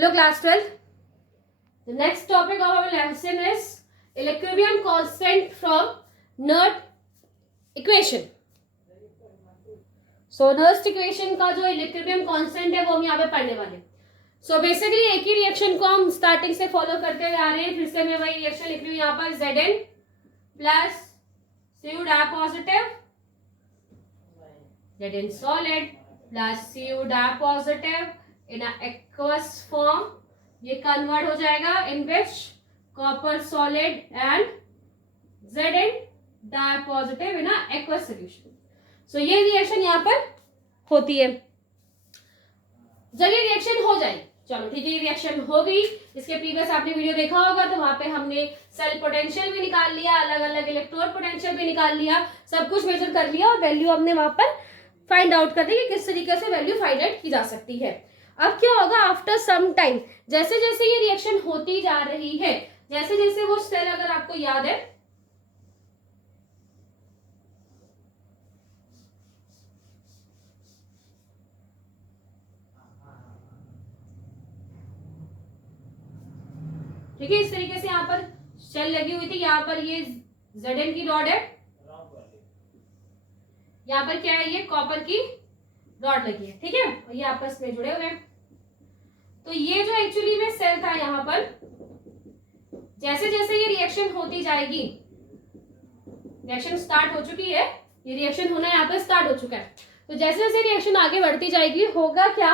Hello class 12. The next topic of our lesson is equilibrium constant from Nernst equation. So Nernst equation का जो equilibrium constant है वो हम यहाँ पे पढ़ने वाले हैं. So basically एक ही रिएक्शन को हम स्टार्टिंग से फॉलो करते हुए आ रहे हैं. फिर से मैं वही रिएक्शन लिख रही हूँ यहाँ पर Zn plus Cu dye positive Zn solid plus Cu dye positive in aqueous form. ये कन्वर्ट हो जाएगा in which copper solid and Zn di positive in aqueous solution. So ये रिएक्शन यहाँ पर होती है. जब ये रिएक्शन हो जाए, चलो ठीक है, ये रिएक्शन हो गई. इसके प्रीवियस आपने वीडियो देखा होगा तो वहां पे हमने सेल पोटेंशियल भी निकाल लिया, अलग अलग इलेक्ट्रोड पोटेंशियल भी निकाल लिया, सब कुछ मेजर कर लिया और वैल्यू हमने वहां पर फाइंड आउट कर दी कि किस तरीके से वैल्यू फाइंड आउट की जा सकती है. अब क्या होगा, आफ्टर सम टाइम जैसे जैसे ये रिएक्शन होती जा रही है, जैसे जैसे वो सेल, अगर आपको याद है, ठीक है, इस तरीके से यहाँ पर सेल लगी हुई थी. यहाँ पर ये Zn की रॉड है, यहाँ पर क्या है, ये कॉपर की रॉड लगी है. ठीक है, और ये आपस में जुड़े हुए हैं. तो ये जो एक्चुअली में सेल था, यहाँ पर जैसे जैसे ये रिएक्शन होती जाएगी, रिएक्शन स्टार्ट हो चुकी है, ये रिएक्शन होना यहाँ पर स्टार्ट हो चुका है. तो जैसे जैसे रिएक्शन आगे बढ़ती जाएगी, होगा क्या,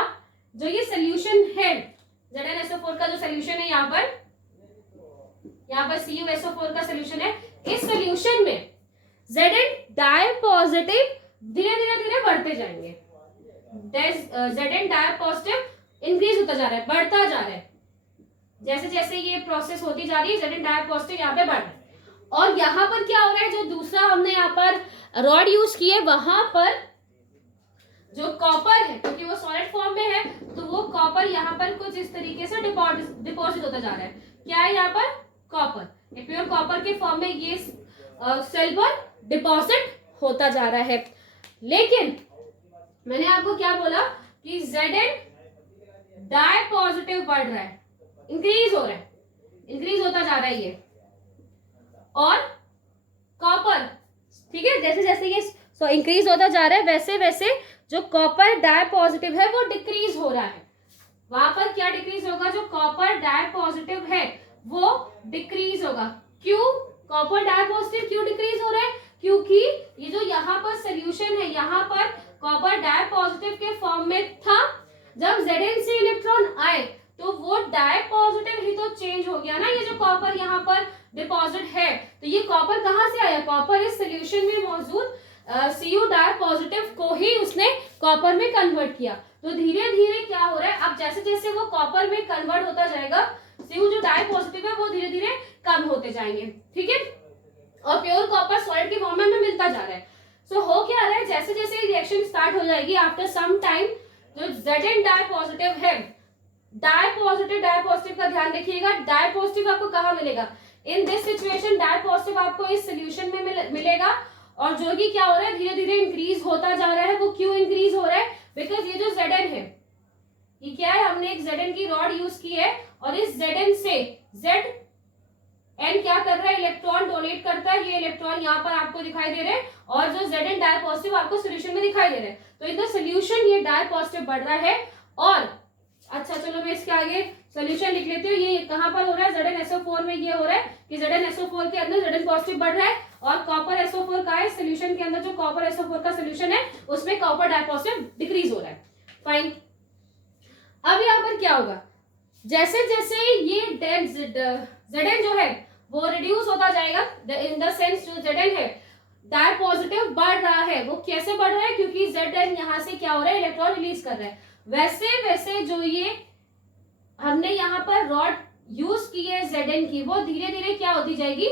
जो ये सोल्यूशन है ZnSO4 का जो सोल्यूशन है, यहाँ पर CuSO4 का सोल्यूशन है, इस सोल्यूशन में Zn डाई पॉजिटिव धीरे धीरे धीरे बढ़ते जाएंगे. Zn डाई पॉजिटिव इंक्रीज होता जा रहा है, बढ़ता जा रहा है. जैसे जैसे ये प्रोसेस होती जा रही है, Zn डाई पॉजिटिव यहाँ पे बढ़ रहा है. और यहाँ पर क्या हो रहा है, जो दूसरा हमने यहाँ पर रॉड यूज की है, वहां पर जो कॉपर है, क्योंकि वो सॉलिड फॉर्म में है, तो वो कॉपर यहाँ पर कुछ इस तरीके से डिपॉजिट होता जा रहा है. क्या है यहाँ पर, कॉपर, प्योर कॉपर के फॉर्म में ये सेल पर डिपॉजिट होता जा रहा है. लेकिन मैंने आपको क्या बोला कि Zn डाई पॉजिटिव बढ़ रहा है, इंक्रीज हो रहा है, इंक्रीज होता जा रहा है ये. और कॉपर, ठीक है, जैसे जैसे ये इंक्रीज होता जा रहा है, वैसे वैसे जो कॉपर डाई पॉजिटिव है वो डिक्रीज हो रहा है. वहां पर क्या डिक्रीज होगा, जो कॉपर डाई पॉजिटिव है वो डिक्रीज होगा. क्यों कॉपर डाई पॉजिटिव क्यों डिक्रीज हो रहा है, क्योंकि ये जो यहाँ पर सोल्यूशन है, यहाँ पर कॉपर डाई पॉजिटिव के फॉर्म में था. जब Zn से इलेक्ट्रॉन आए तो वो डाई पॉजिटिव ही तो चेंज हो गया ना. ये जो कॉपर यहाँ पर डिपॉजिट है, तो ये कॉपर कहाँ से आया, कॉपर इस सोल्यूशन में मौजूद Cu डाई पॉजिटिव को ही उसने कॉपर में कन्वर्ट किया. तो धीरे धीरे क्या हो रहा है, अब जैसे जैसे वो कॉपर में कन्वर्ट होता जाएगा, Cu जो डाई पॉजिटिव है वो धीरे धीरे कम होते जाएंगे. ठीक है, और प्योर कॉपर सॉलिड के फॉर्म में मिलता जा रहा है. सो हो क्या रहा है, जैसे जैसे रिएक्शन स्टार्ट हो जाएगी, आफ्टर सम टाइम जो Zn डाई पॉजिटिव है, डाई पॉजिटिव का ध्यान रखिएगा. डाई पॉजिटिव आपको कहाँ मिलेगा, in this situation di positive आपको इस सोल्यूशन में मिलेगा. और जो कि क्या हो रहा है, धीरे धीरे इंक्रीज होता जा रहा है. वो क्यों इंक्रीज हो रहा है, बिकॉज ये जो Zn है, ये क्या है, हमने एक Zn की रॉड यूज की है, और इस Zn से Zn क्या कर रहा है, इलेक्ट्रॉन डोनेट करता है. ये इलेक्ट्रॉन यहाँ पर आपको दिखाई दे रहे हैं, और जो Zn डाई पॉजिटिव आपको सोल्यूशन में दिखाई दे रहे हैं. तो इन द सोल्यूशन ये डाई पॉजिटिव बढ़ रहा है. और अच्छा चलो मैं इसके आगे सोल्यूशन लिख लेती हूँ. ये कहाँ पर हो रहा है, ZnSO4 में ये हो रहा है कि ZnSO4 के अंदर Zn पॉजिटिव बढ़ रहा है, और कॉपर SO4 का है सोल्यूशन के अंदर, जो कॉपर SO4 का सोल्यूशन है उसमें कॉपर डाई पॉजिटिव डिक्रीज हो रहा है. फाइन. अब यहाँ पर क्या होगा, जैसे जैसे ये Zn जो है वो रिड्यूस होता जाएगा, इन द सेंस जो Zn है डाई पॉजिटिव बढ़ रहा है. वो कैसे बढ़ रहा है, क्योंकि Zn यहाँ से क्या हो रहा है, इलेक्ट्रॉन रिलीज कर रहा है. वैसे वैसे जो ये हमने यहाँ पर रॉड यूज की है Zn की, वो धीरे धीरे क्या होती जाएगी,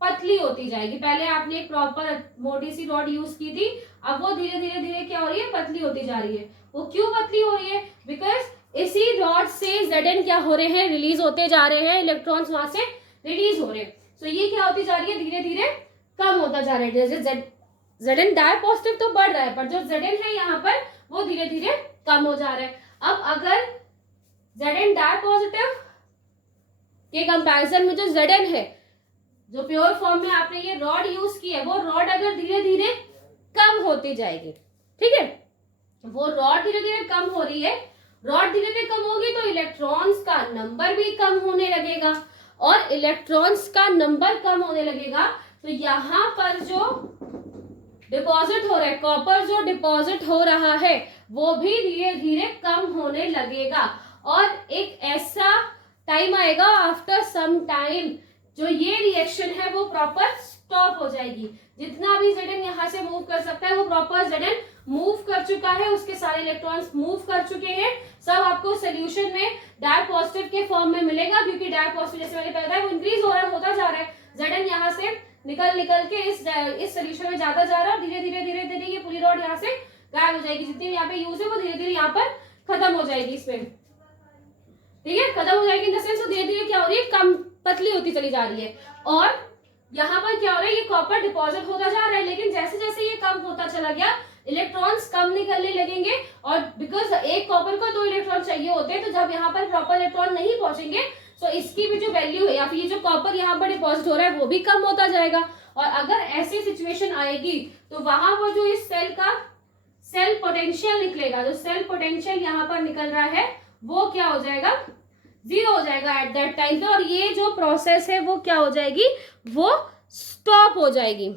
पतली होती जाएगी. पहले आपने एक प्रॉपर मोटी सी रॉड यूज की थी, अब वो धीरे धीरे धीरे क्या हो रही है, पतली होती जा रही है. वो क्यों पतली हो रही है, बिकॉज इसी रॉड से Zn क्या हो रहे हैं, रिलीज होते जा रहे हैं, इलेक्ट्रॉन्स वहां से रिलीज हो रहे हैं. सो ये क्या होती जा रही है, धीरे धीरे कम होता जा रहा है. जैसे Zn डाई पॉजिटिव तो बढ़ रहा है, पर जो Zn है यहाँ पर वो धीरे धीरे कम हो जा रहा है. अब अगर Zn डायपॉजिटिव के कंपैरिजन में जो Zn है, जो प्योर फॉर्म में आपने ये रॉड यूज की है, वो रॉड अगर धीरे धीरे कम होती जाएगी, ठीक है, वो रॉड धीरे धीरे कम हो रही है, रॉड धीरे धीरे कम होगी तो इलेक्ट्रॉन्स का नंबर भी कम होने लगेगा, और इलेक्ट्रॉन्स का नंबर कम होने लगेगा तो यहाँ पर जो डिपॉजिट हो रहा है, कॉपर जो डिपॉजिट हो रहा है वो भी धीरे धीरे कम होने लगेगा, और एक ऐसा टाइम आएगा आफ्टर सम टाइम जो ये रिएक्शन है वो प्रॉपर स्टॉप हो जाएगी। जितना भी Zn यहाँ से मूव कर सकता है वो प्रॉपर Zn मूव कर चुका है, उसके सारे इलेक्ट्रॉन्स मूव कर चुके हैं, सब आपको सोल्यूशन में डायपॉजिटिव के फॉर्म में मिलेगा, क्योंकि डायपॉजिटिव जैसे मैंने बताया वो इंक्रीज होता जा रहा है, Zn यहाँ से निकल के इस सोल्यूशन में जाता जा रहा है, धीरे धीरे ये पूरी रॉड यहाँ से गायब हो जाएगी, जितनी यहाँ पे यूज है वो धीरे धीरे यहाँ पर खत्म हो जाएगी, इसमें ठीक है, खत्म हो जाएगी इन द सेंस वो धीरे धीरे क्या हो रही है, कम पतली होती चली जा रही है, और यहाँ पर क्या हो रहा है, ये कॉपर डिपॉजिट होता जा रहा है, लेकिन जैसे जैसे ये कम होता चला गया इलेक्ट्रॉन्स कम निकलने लगेंगे, और बिकॉज एक कॉपर को 2 इलेक्ट्रॉन चाहिए होते हैं, तो जब यहाँ पर प्रॉपर इलेक्ट्रॉन नहीं पहुंचेंगे तो इसकी भी जो वैल्यू है या फिर ये जो कॉपर यहाँ पर डिपॉजिट हो रहा है वो भी कम होता जाएगा, और अगर ऐसी सिचुएशन आएगी तो वहां पर जो इस सेल का सेल पोटेंशियल निकलेगा, जो सेल पोटेंशियल यहाँ पर निकल रहा है वो क्या हो जाएगा, 0 हो जाएगा एट दैट टाइम पे, और ये जो प्रोसेस है वो क्या हो जाएगी, वो स्टॉप हो जाएगी,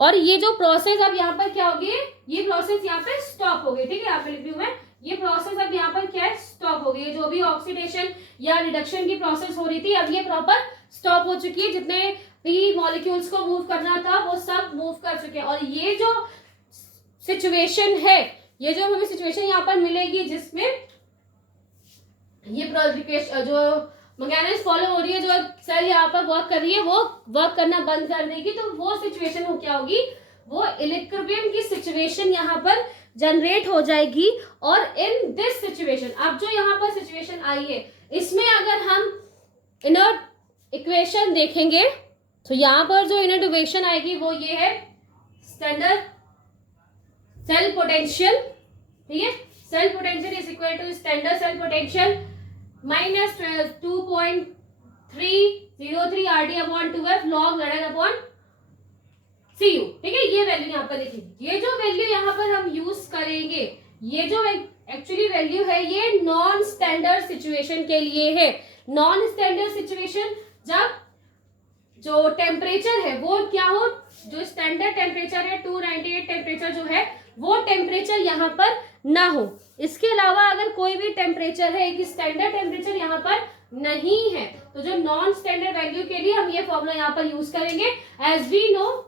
और ये जो प्रोसेस अब यहाँ पर क्या होगी, ये प्रोसेस यहाँ पे स्टॉप हो गई, ठीक है, यहाँ पे लिख रही हूं मैं, ये प्रोसेस अब यहाँ पर क्या है, स्टॉप हो गई, जो भी ऑक्सीडेशन या रिडक्शन की प्रोसेस हो रही थी अब ये प्रॉपर स्टॉप हो चुकी है, जितने भी मॉलिक्यूल्स को मूव करना था वो सब मूव कर चुके हैं, और ये जो सिचुएशन है, ये जो हमें सिचुएशन यहाँ पर मिलेगी जिसमें ये जो मैकेनिज्म फॉलो हो रही है, जो सेल यहाँ पर वर्क कर रही है वो वर्क करना बंद कर देगी, तो वो सिचुएशन हो क्या होगी, वो इक्विलिब्रियम की सिचुएशन यहाँ पर जनरेट हो जाएगी, और इन दिस सिचुएशन अब जो यहाँ पर सिचुएशन आई है इसमें अगर हम इनर्ट इक्वेशन देखेंगे तो यहाँ पर जो इनर्ट इक्वेशन आएगी वो ये है, स्टैंडर्ड सेल पोटेंशियल, ठीक है, cell potential is equal to standard cell potential minus 2.303 RT upon 2F log Zn upon Cu, ठीक है, ये वैल्यू यहाँ पर लिखी, ये जो वैल्यू यहाँ पर हम यूज करेंगे, ये जो एक्चुअली वैल्यू है ये नॉन स्टैंडर्ड सिचुएशन के लिए है, नॉन स्टैंडर्ड सिचुएशन जब जो टेम्परेचर है वो क्या हो, जो स्टैंडर्ड टेम्परेचर है 298 टेम्परेचर जो है वो टेम्परेचर यहाँ पर ना हो, इसके अलावा अगर कोई भी टेम्परेचर है, एक स्टैंडर्ड टेम्परेचर यहाँ पर नहीं है, तो जो नॉन स्टैंडर्ड वैल्यू के लिए हम ये फॉर्मूला यहाँ पर यूज करेंगे, एज वी नो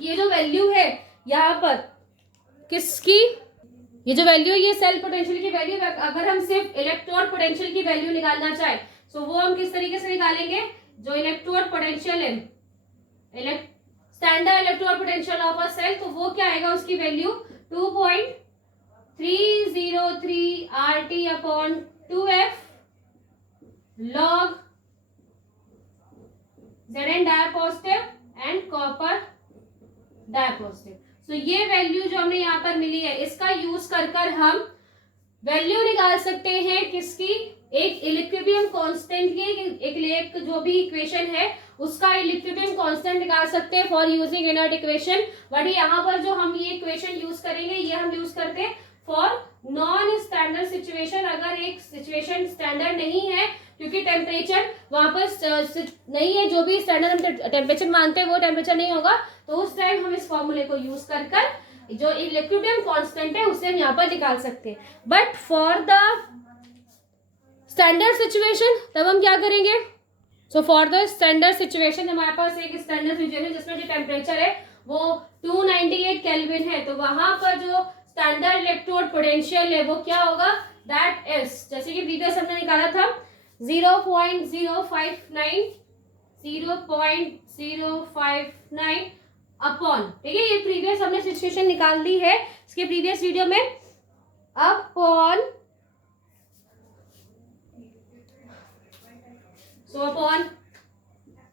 ये जो वैल्यू है यहाँ पर किसकी, ये जो वैल्यू है ये सेल पोटेंशियल की वैल्यू, अगर हम सिर्फ इलेक्ट्रोड पोटेंशियल की वैल्यू निकालना चाहे तो वो हम किस तरीके से निकालेंगे, जो इलेक्ट्रोड पोटेंशियल है, standard electrode potential of a cell, तो वो क्या आएगा, उसकी value 2.303 RT upon 2F log Zn dipositive and copper dipositive. So ये वैल्यू जो हमें यहाँ पर मिली है इसका यूज कर हम वैल्यू निकाल सकते हैं किसकी, एक इक्विलिब्रियम कांस्टेंट की, एक जो भी इक्वेशन है उसका इक्विलिब्रियम कांस्टेंट निकाल सकते हैं for using inert equation, but यहाँ पर जो हम ये इक्वेशन यूज करेंगे ये हम यूज करते हैं फॉर नॉन स्टैंडर्ड सिचुएशन, अगर एक सिचुएशन स्टैंडर्ड नहीं है क्योंकि टेम्परेचर वहां पर नहीं है, जो भी स्टैंडर्ड हम टेम्परेचर मानते हैं वो टेम्परेचर नहीं होगा, तो उस टाइम हम इस फॉर्मूले को यूज कर जो इक्विलिब्रियम कांस्टेंट है उससे हम यहाँ पर निकाल सकते हैं, but for the standard situation तब हम क्या करेंगे, so for the standard situation हमारे पास एक स्टैंडर्ड सिचुएशन जिसमें जो टेम्परेचर है वो 298 केल्विन है, तो वहां पर जो स्टैंडर्ड इलेक्ट्रोड पोटेंशियल है वो क्या होगा, दैट इज, जैसे कि प्रीवियस हमने निकाला था 0.059 अपॉन, ठीक है, ये प्रीवियस हमने सिचुएशन निकाल दी है इसके प्रीवियस वीडियो में, upon, so upon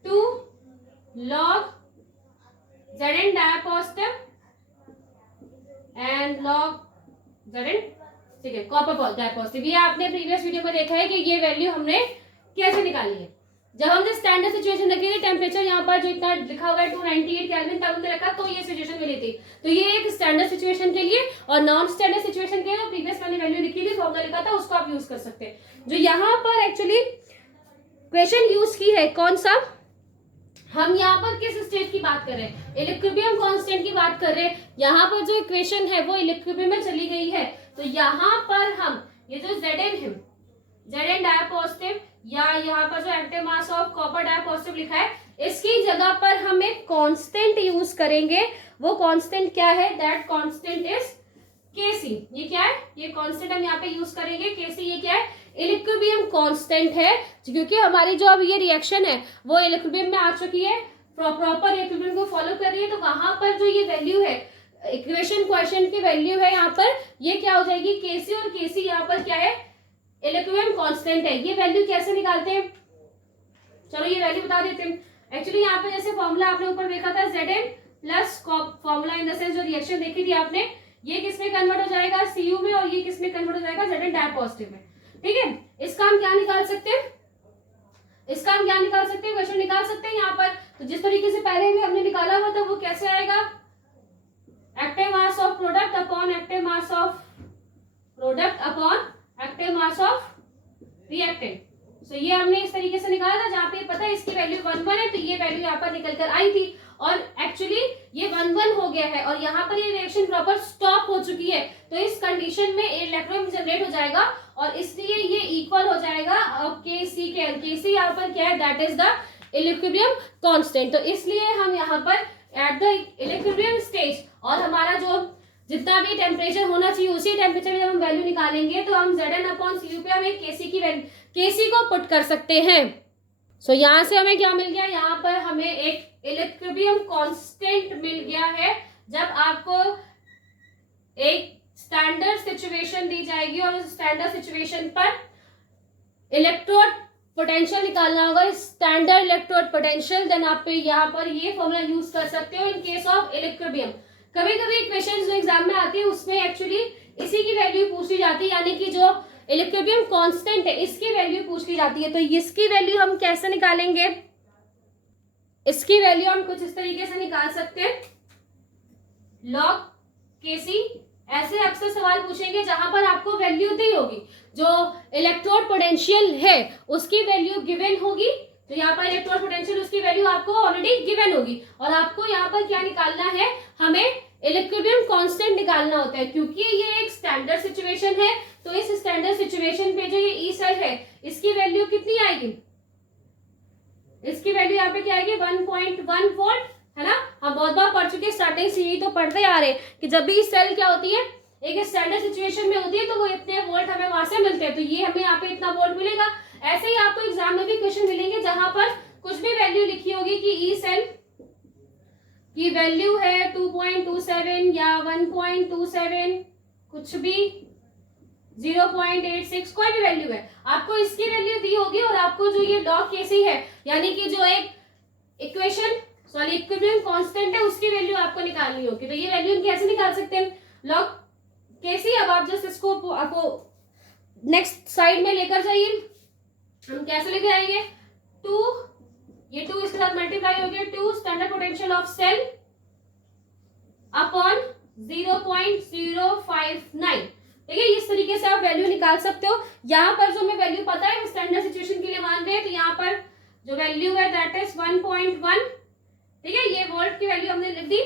2 log Zn dipositive and log Zn ठीक है, कॉपर डाई पॉजिटिव। ये आपने प्रीवियस वीडियो में देखा है कि ये वैल्यू हमने कैसे निकाली है। जब हमने स्टैंडर्ड सिचुएशन रखी थी, टेम्परेचर यहाँ पर जो इतना लिखा हुआ है 298 केल्विन तब हमने रखा, तो ये सिचुएशन मिली थी। तो ये एक स्टैंडर्ड सिचुएशन के लिए, और नॉन स्टैंडर्ड सिचुएशन के लिए प्रीवियस मैंने वैल्यू लिखी थी, फॉर्मूला लिखा था, उसको आप यूज कर सकते हैं। जो यहाँ पर एक्चुअली क्वेश्चन यूज की है कौन सा, हम यहाँ पर किस स्टेट की बात कर रहे हैं, इक्विलिब्रियम कांस्टेंट की बात कर रहे हैं। यहाँ पर जो इक्वेशन है वो इक्विलिब्रियम में चली गई है, तो यहाँ पर हम ये जो Zn है, Zn डायपॉजिटिव, या यहाँ पर जो एक्टिव मास ऑफ कॉपर डायपॉजिटिव लिखा है, इसकी जगह पर हम एक कांस्टेंट यूज करेंगे। वो कांस्टेंट क्या है, दैट कांस्टेंट इज Kc। ये क्या है, ये कांस्टेंट हम यहाँ पे यूज करेंगे Kc। ये क्या है, इक्विलिब्रियम कांस्टेंट है, क्योंकि हमारी जो अब ये रिएक्शन है वो इक्विलिब्रियम में आ चुकी है, प्रॉपर इक्विलिब्रियम को फॉलो कर रही है। तो वहां पर जो ये वैल्यू है, इक्वेशन क्वेश्चन की वैल्यू है यहाँ पर, ये क्या हो जाएगी Kc, और Kc यहाँ पर क्या है, इक्विलिब्रियम कांस्टेंट है। ये वैल्यू कैसे निकालते हैं, चलो ये वैल्यू बता देते हैं। एक्चुअली यहाँ पे जैसे फॉर्मूला आपने ऊपर देखा था Zn plus formula in the sense जो रिएक्शन देखी थी आपने, ये किस में कन्वर्ट हो जाएगा, Cu में, और ये किस में कन्वर्ट हो जाएगा, Zn डायपॉजिटिव में। ठीक है, इसका हम क्या निकाल सकते हैं, इसका हम क्या निकाल सकते हैं, क्वेश्चन निकाल सकते हैं यहाँ पर। तो जिस तरीके से पहले में हमने निकाला हुआ था वो कैसे आएगा, active mass of product upon active mass of product upon active mass of reactant. So ये हमने इस तरीके से निकाला था, जहाँ पे पता है इसकी वैल्यू 1 है, तो ये वैल्यू यहाँ पर निकल कर आई थी, और एक्चुअली ये 1 हो गया है, और यहाँ पर ये रिएक्शन प्रॉपर स्टॉप हो चुकी है। तो इस कंडीशन में इलेक्ट्रॉन जनरेट हो जाएगा, और इसलिए ये इक्वल हो जाएगा Kc के। Kc यहाँ पर क्या है, that is the equilibrium constant. तो इसलिए हम यहाँ पर एट द इक्विलिब्रियम स्टेज, और हमारा जो जितना भी टेम्परेचर होना चाहिए उसी टेम्परेचर में जब हम वैल्यू निकालेंगे, तो हम Zn अपॉन Cu पे हम एक Kc को पुट कर सकते हैं। सो यहाँ से हमें क्या मिल गया, यहाँ पर हमें एक इक्विलिब्रियम कांस्टेंट मिल गया है। जब आपको एक स्टैंडर्ड सिचुएशन दी जाएगी और उस स्टैंडर्ड सिचुएशन पर इलेक्ट्रोड पोटेंशियल निकालना होगा, स्टैंडर्ड इलेक्ट्रोड पोटेंशियल, देन आप यहाँ पर ये फॉर्मूला यूज कर सकते हो इन केस ऑफ इक्विलिब्रियम। कभी कभी क्वेश्चन जो एग्जाम में आती है उसमें एक्चुअली इसी की वैल्यू पूछी जाती है, यानी कि जो इक्विलिब्रियम कांस्टेंट है इसकी वैल्यू पूछी जाती है। तो इसकी वैल्यू हम कैसे निकालेंगे, इसकी वैल्यू हम कुछ इस तरीके से निकाल सकते हैं, log Kc। ऐसे अक्सर सवाल पूछेंगे जहां पर आपको वैल्यू दी होगी, जो इलेक्ट्रोड पोटेंशियल है उसकी वैल्यू गिवन होगी। तो यहाँ पर इलेक्ट्रोड पोटेंशियल उसकी वैल्यू आपको ऑलरेडी गिवन होगी, और आपको यहाँ पर क्या निकालना है, हमें इक्विलिब्रियम कांस्टेंट निकालना होता है। क्योंकि ये एक स्टैंडर्ड सिचुएशन है, तो इस स्टैंडर्ड सिचुएशन पे जो ये ई सेल है इसकी वैल्यू कितनी आएगी, इसकी वैल्यू यहाँ पे क्या आएगी, 1.1 वोल्ट, है ना। हम बहुत बार पढ़ चुके, स्टार्टिंग से यही तो पढ़ते आ रहे कि जब भी सेल क्या होती है, एक स्टैंडर्ड सिचुएशन में होती है, तो वो इतने वोल्ट हमें वहां से मिलते हैं, तो ये हमें यहाँ पे इतना वोल्ट मिलेगा। ऐसे ही आपको एग्जाम में भी क्वेश्चन मिलेंगे जहां पर कुछ भी वैल्यू लिखी होगी कि ई सेल की वैल्यू है 2.27 या 1.27, कुछ भी 0.86, कोई भी वैल्यू है, आपको इसकी वैल्यू दी होगी, और आपको जो ये log Kc है, यानी कि जो एक इक्विलिब्रियम कांस्टेंट है उसकी वैल्यू आपको निकालनी होगी। तो ये वैल्यू कैसे निकाल सकते हैं, log Kc। अब आप जस्ट इसको आपको नेक्स्ट साइड में लेकर जाइए, हम कैसे लेके आएंगे, 2, ये 2 इसके साथ मल्टीप्लाई हो गया, 2 standard potential of cell upon 0.059। ठीक है, इस तरीके से आप वैल्यू निकाल सकते हो। यहाँ पर जो हमें वैल्यू पता है स्टैंडर्ड सिचुएशन के लिए मान रहे हैं, तो यहाँ पर जो वैल्यू है दैट इज 1.1। ठीक है, ये वोल्ट की वैल्यू हमने लिख दी,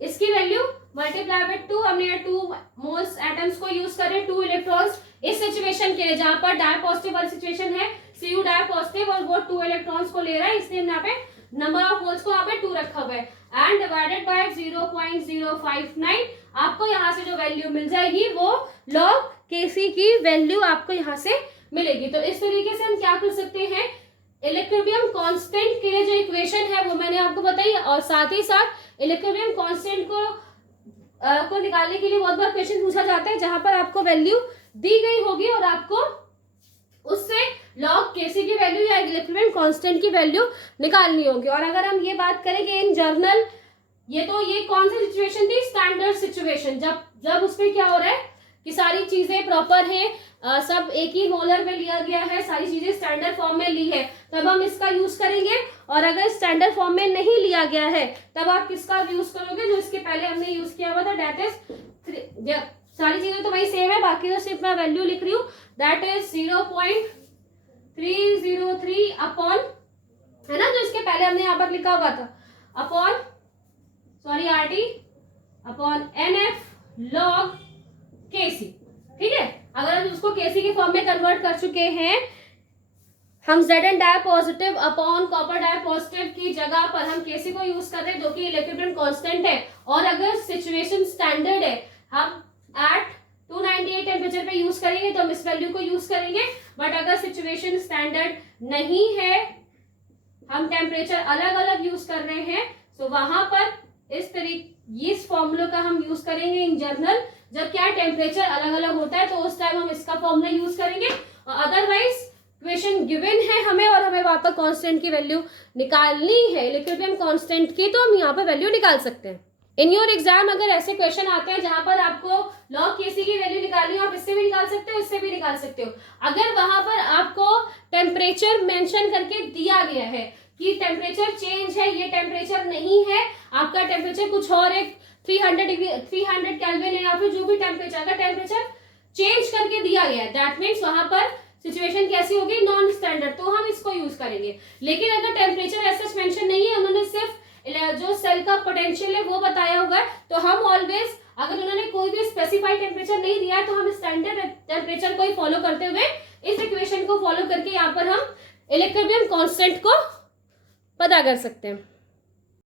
इसकी वैल्यू मल्टीप्लाई बाय 2, हमने 2 मोल्स एटम्स को यूज कर रहे हैं, 2 इलेक्ट्रॉन्स इस सिचुएशन के लिए, जहां पर डायपॉजिटिव वाली सिचुएशन है, Cu डायपॉजिटिव, और वो 2 इलेक्ट्रॉन्स को ले रहा है, इसलिए यहाँ पे नंबर ऑफ मोल्स को यहाँ पे 2 रखा हुआ है, एंड डिवाइडेड बाय 0.059। आपको यहाँ से जो वैल्यू मिल जाएगी वो log Kc की वैल्यू आपको यहाँ से मिलेगी। तो इस तरीके से हम क्या कर सकते हैं, इक्विलिब्रियम कांस्टेंट के लिए जो इक्वेशन है वो मैंने आपको बताई, और साथ ही साथ इक्विलिब्रियम कांस्टेंट को निकालने के लिए बहुत बार क्वेश्चन पूछा जाता है जहां पर आपको वैल्यू दी गई होगी और आपको उससे log Kc की वैल्यू या इक्विलिब्रियम कांस्टेंट की वैल्यू निकालनी होगी। और अगर हम ये बात करें कि इन जर्नल, ये कौन सी सिचुएशन थी, स्टैंडर्ड सिचुएशन, जब उसमें क्या हो रहा है कि सारी चीजें प्रॉपर है, सब एक ही मोलर में लिया गया है, सारी चीजें स्टैंडर्ड फॉर्म में ली है, तब हम इसका यूज करेंगे। और अगर स्टैंडर्ड फॉर्म में नहीं लिया गया है तब आप किसका यूज करोगे, जो इसके पहले हमने यूज किया हुआ था, दैट इज सारी चीजें तो वही सेम है, बाकी तो सिर्फ मैं वैल्यू लिख रही हूँ, दैट इज 0.303 अपॉन, है ना, जो इसके पहले हमने यहाँ पर लिखा हुआ था, upon sorry RT upon NF log KC। ठीक है, अगर हम उसको KC के फॉर्म में कन्वर्ट कर चुके हैं, हम Zn di positive upon copper di positive की जगह पर हम KC को यूज कर रहे हैं, जो कि इलेक्ट्रिकल कांस्टेंट है। और अगर सिचुएशन स्टैंडर्ड है, हम एट 298 टेम्परेचर पे यूज करेंगे तो हम इस वैल्यू को यूज करेंगे। बट अगर सिचुएशन स्टैंडर्ड नहीं है, हम टेम्परेचर अलग अलग यूज कर रहे हैं, तो वहां पर इस फॉर्मूला का हम यूज करेंगे इन जनरल। जब क्या टेम्परेचर अलग अलग होता है तो उस टाइम हम इसका फॉर्मूला यूज करेंगे, और अदरवाइज इक्वेशन गिवन है हमें और हमें वहां पर कांस्टेंट की वैल्यू निकालनी है, इक्विलिब्रियम कांस्टेंट की, तो हम यहाँ पर वैल्यू निकाल सकते हैं। इन योर एग्जाम अगर ऐसे क्वेश्चन आते हैं जहां पर आपको log KC की वैल्यू निकालनी हो, आप इससे भी निकाल सकते हो, इससे भी निकाल सकते हो। अगर वहां पर आपको टेम्परेचर मेंशन करके दिया गया है कि टेम्परेचर चेंज है, ये टेम्परेचर नहीं है, आपका टेम्परेचर कुछ और एक 300 केल्विन है, या फिर जो भी टेम्परेचर, अगर टेम्परेचर चेंज करके दिया गया है, दैट मीन्स वहां पर सिचुएशन कैसी होगी, नॉन स्टैंडर्ड, तो हम इसको यूज करेंगे। लेकिन अगर टेम्परेचर ऐसा मेंशन नहीं है, उन्होंने सिर्फ जो सेल का पोटेंशियल है वो बताया हुआ है, तो हम ऑलवेज, अगर उन्होंने कोई भी स्पेसिफाइड टेम्परेचर नहीं दिया है, तो हम स्टैंडर्ड टेम्परेचर को ही फॉलो करते हुए इस इक्वेशन को फॉलो करके यहाँ पर हम इक्विलिब्रियम कांस्टेंट को पता कर सकते हैं।